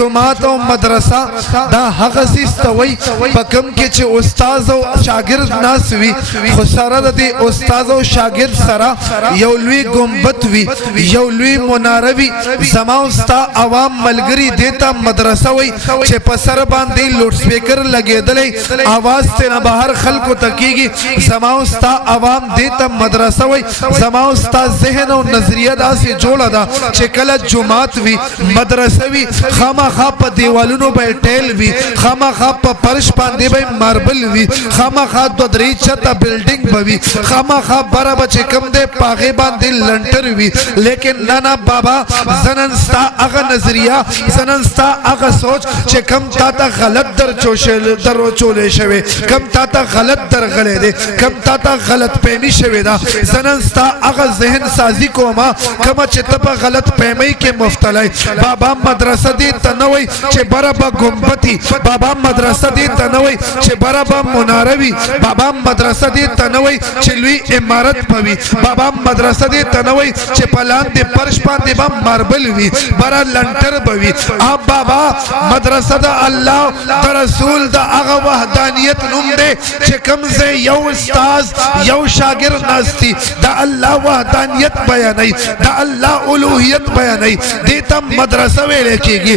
جماعت او مدرسه دا هغه سیستوي پکم کې چې استاد او شاګرد ناس وي خو سره د استاد او شاګرد سره یو لوی گنبد وي یو لوی مناره وي زما استا عوام ملګری دیتا مدرسه وي چې په سر باندې لوډ سپیکر لګېدلې आवाज ته بهر خلکو تکیږي زما استا عوام دیتا مدرسه وي زما استا ذهن او نظریه داسې جوړه ده چې کله جماعت وي مدرسه وي خامخا په دیوالونو به ټیل وي خامخا په فرش باندې به ماربل وي خامخا د درې چته بلډینګ به وي خامخا بره به چې کوم دی پاغې باندې لنټر وي لیکن نه بابا زنن ستا هغه نظریه زنن ستا هغه سوچ چې کم تا ته غلط درچولې شوی کم تا ته غلط درغلی دی کم تا ته غلط فهمي شوې ده زنن ستا هغه ذهن سازي کومه کومه چې ته په غلط فهمۍ کې مفتلی بابا مدرسه دې ته نه وایي چې بره به ګنبدي بابا مدرسه دې ته نه وایي چې بره به مناره وي بابا مدرسه دې ته نه وایي چې لوی عمارت به وي بابا مدرسه دې ته نه وایي چې په لاندې فرش باندې به ماربل وي بره لنټر به وي بابا مدرسه د الله د رسول د هغه وحدانیت نوم دی چې کوم ځای یو استاذ یو شاګرد ناستی د الله وحدانیت بیانوي د الله الوهیت بیانوي دې ته مدرسه ویل کېږي